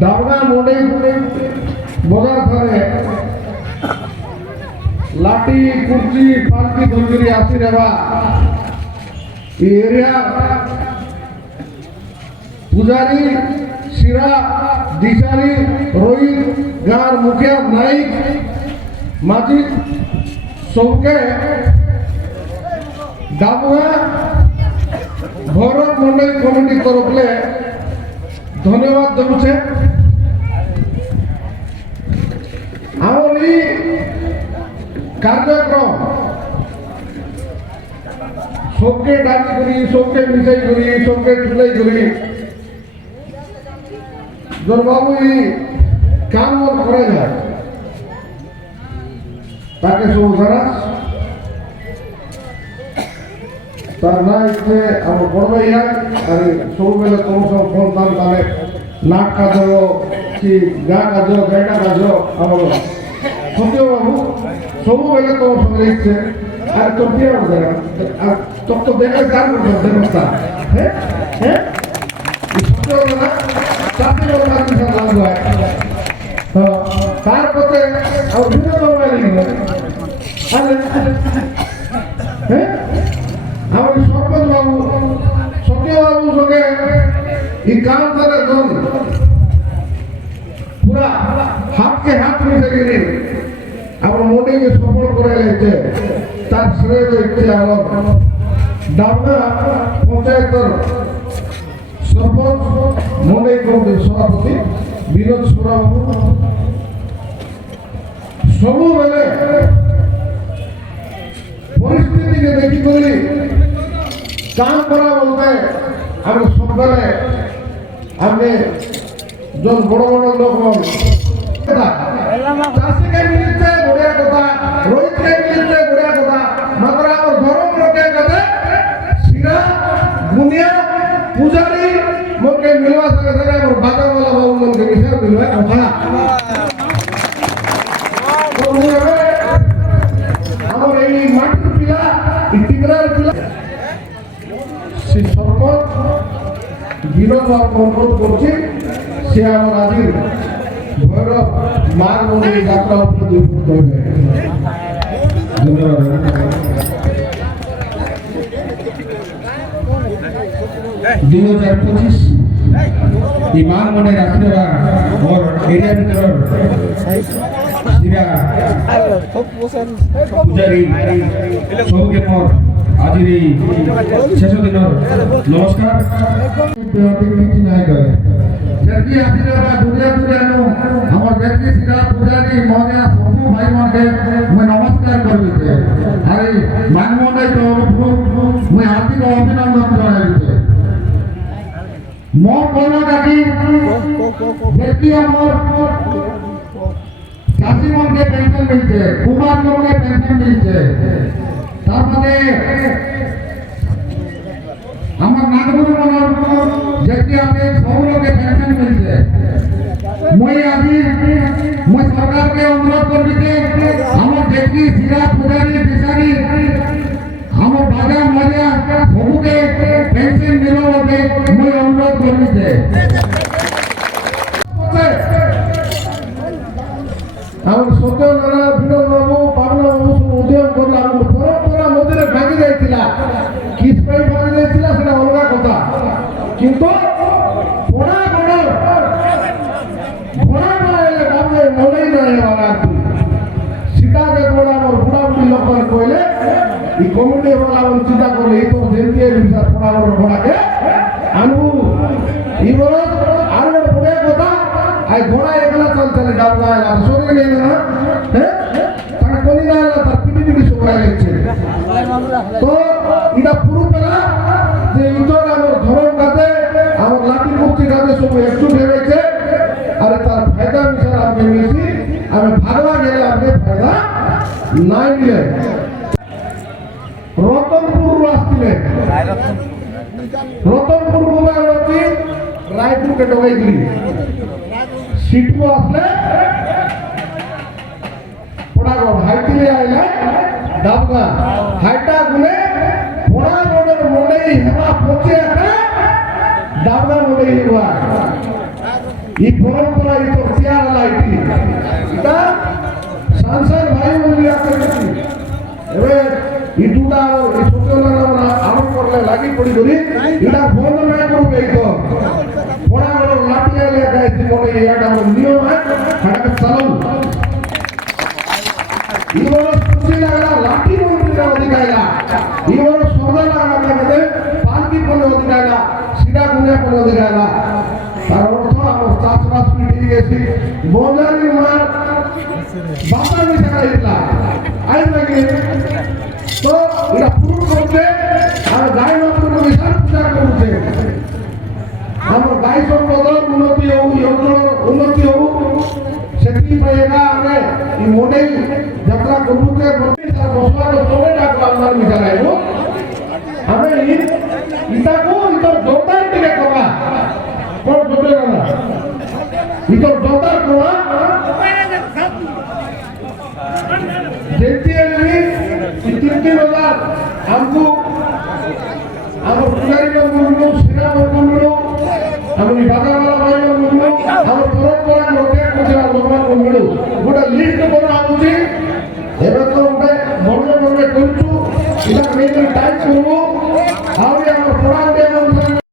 ডাবনা মোড়ে বজার ধরে লাঠি কুর্চি পালকি ধরি আসি রেবা এই এরিয়া পূজারী শিরা দিশারি রোহিত গাঁর মুখিয়া নাইক মাঝি সবকে ডাবুয়া ভৈরব মন্ডল কমিটি তরফে ধন্যবাদ দেছে আমার এই কার্যক্রম সবকে ডাকি করি সবকে মিশাই করি সবকে ঠুলাই করি বাবু এই কাম করে যায় তাকে সব জানাস তার না ইচ্ছে আমার বড় ভাইয়া আর ସବୁବେଳେ ତମ ସବୁ ଫୋନ୍ ତାର ତାହେଲେ ନାକ କାଜ କି ଗାଁ କାଜ ଗାଇଟା କାଜ ଆମର ସତ୍ୟ ବାବୁ ସବୁବେଳେ ତମ ସାଙ୍ଗରେ ଇচ্ছে আর তোর কি হবে আর তোর তো দেখা কার করতে দেবতা হ্যাঁ হ্যাঁ সত্য না চাকরি করে না কিছু লাভ হয় তো তার পথে আর বিভিন্ন ধরনের হ্যাঁ আমার সরপঞ্চ বাবু সত্য বাবু সঙ্গে এই কাম করে পুরা হাতকে হাত মিশে গেলে আমার মোটিকে সফল করে গেছে তার শ্রেয় ইচ্ছে আমার ডাবনা পঞ্চায়েতের সরপঞ্চ মন্ডল কমিটির সভাপতি বিনোদ সোরাবাবু ସବୁବେଳେ পরিস্থিতিকে দেখি করি কাম করা বলতে আমি সকালে আমি যখন বড় বড় লোক চাষিকে মিলিতে বড়িয়া কথা রোহিতকে মিলিতে বড়িয়া কথা মাত্র আমার ধর্ম লোকের কাছে শিরা গুনিয়া পূজারি মনকে মিলবা সাথে সাথে আমার বাগাওয়ালা বাবু মনকে মিশে মিলবা কথা আমার এই মাটির পিলা টিকরার পিলা সে সরপঞ্চ বিনোদ বাবু অনুরোধ করছি সে আমার আজির ভৈরব মার মন্দির যাত্রা উপরে দুর্ভূত করবে 2025 এই মার মনে রাখিবা মোর এরিয়া ভিতর পূজারি সবকে মোর আজির এই শেষ দিনের নমস্কার যেটি আসিবা দুনিয়া দুনিয়ানো আমার ব্যক্তি সিরা পূজারি মনে সবু ভাই মনকে মুই নমস্কার করবিছে আর এই মানমন্ডাই তরফରୁ মুই হার্দিক অভিনন্দন জনাইছে মোর কোনা কাটি যেটি আমার চাষি মনকে পেনশন মিলছে কুমার মনকে পেনশন মিলছে তার মধ্যে আমার নাটগুরু মনের যেটি আমি সব লোকে পেনশন মিলছে মুই আজি মুই সরকারকে অনুরোধ করবিছে আমার যেটি শিরা পূজারি দিশারি আমার বাজা মজা সবুকে পেনশন মিল বলে মুই অনুরোধ করবিছে আমার সত্যনারায়ণ বিনোদ বাবু পাবনা বাবু উদ্যোগ করলাম পরম্পরা মন্দিরে ভাঙি যাইছিল কিস পাই ভাঙি যাইছিল সেটা অলগা কথা কিন্তু পড়া বড় ঘোড়া না এলে বাবু মনেই না এবার সেটাকে বড় আমার বুড়াবুড়ি লোক কইলে এই কমিটি বলা আমার চিন্তা করলে এই তো যেমনি বিচার পড়া বড় ঘোড়াকে আনবু এই বড় আর বড় বড় কথা আর ঘোড়া একলা চলছে ডাবলা আর সরে নেই না হ্যাঁ তার কোনি না তার পিটি সবাই গেছে তো এটা পুরো পেলা যে ইতর আমার ধরম কাছে আমার লাঠি মুক্তি কাছে সব একটু ভেবেছে আর তার ফায়দা মিশার আমি মিশি আমি ভাগবা গেলে আপনি ফায়দা নাই মিলে রতনপুর আসছিলেন রতনপুর মোবাইল হচ্ছে রায়পুরকে ঢোকাই দিলি সিটকু আসলে পড়াগড় হাইটিলে আইলে ডাবগা হাইটা গুলে পড়াগড়ের মনেই হেবা পচে একটা ডাবগা মনেই হেবা ಈ ಪರಂಪರಾ ಇದು ತ್ಯಾಗಲ್ಲ ಐತಿ ಈಗ ಸಂಸಾರ ಭಾಯಿ ಮಂದಿ ಆಗ್ತೈತಿ ଏବେ ଇ ଦୁଟା ଇ ସତ୍ୟନାରାୟଣ ଆରମ୍ଭ କରଲେ ଲାଗି ପଡ଼ିକରି ଇଟା ବନ୍ଦ ନାଇଁ করবে তো পড়া হলো লাঠি আলে গাইছি মনে এটা নিয়ম হাটা চালু ইবর খুশি লাগলা লাঠি মন্ত্রী অধিকাইলা ইবর সোনা লাগলা মানে পালকি পনে অধিকাইলা সিধা গুনিয়া পনে অধিকাইলা তার অর্থ আমার চাষবাস পিটি গেছি বজারি মার বাবা মিশা খাইলা আই লাগে তো এটা পূরণ করতে আর গায়ে মাত্র বিশাল পূজা করছে আমার গাই সম্পদ উন্নতি হোক যন্ত্র উন্নতি হোক ସେଥିପାଇଁ ଏକା ଆମେ ଇ ମଣ୍ଡେଇ ଯାତ୍ରା କରୁଛେ ତାର ବସବାର ତଳେ ଡାକଲା ଆମର ମିଠା ଖାଇବୁ ଆମେ ଇଟାକୁ ଇତର ଜୋରଦାର ଟିକେ କମା କଣ ଜୋରେ ନା ଇତର ଜୋରଦାର କମା ଯେମିତି ହେଲେ ବି ଇ 3,000 ଆମକୁ ଆମର ପୂଜାରୀ ମନ୍ଦିରରୁ ଶ୍ରୀରାମ ମନ୍ଦିରରୁ ଆମର ବାବା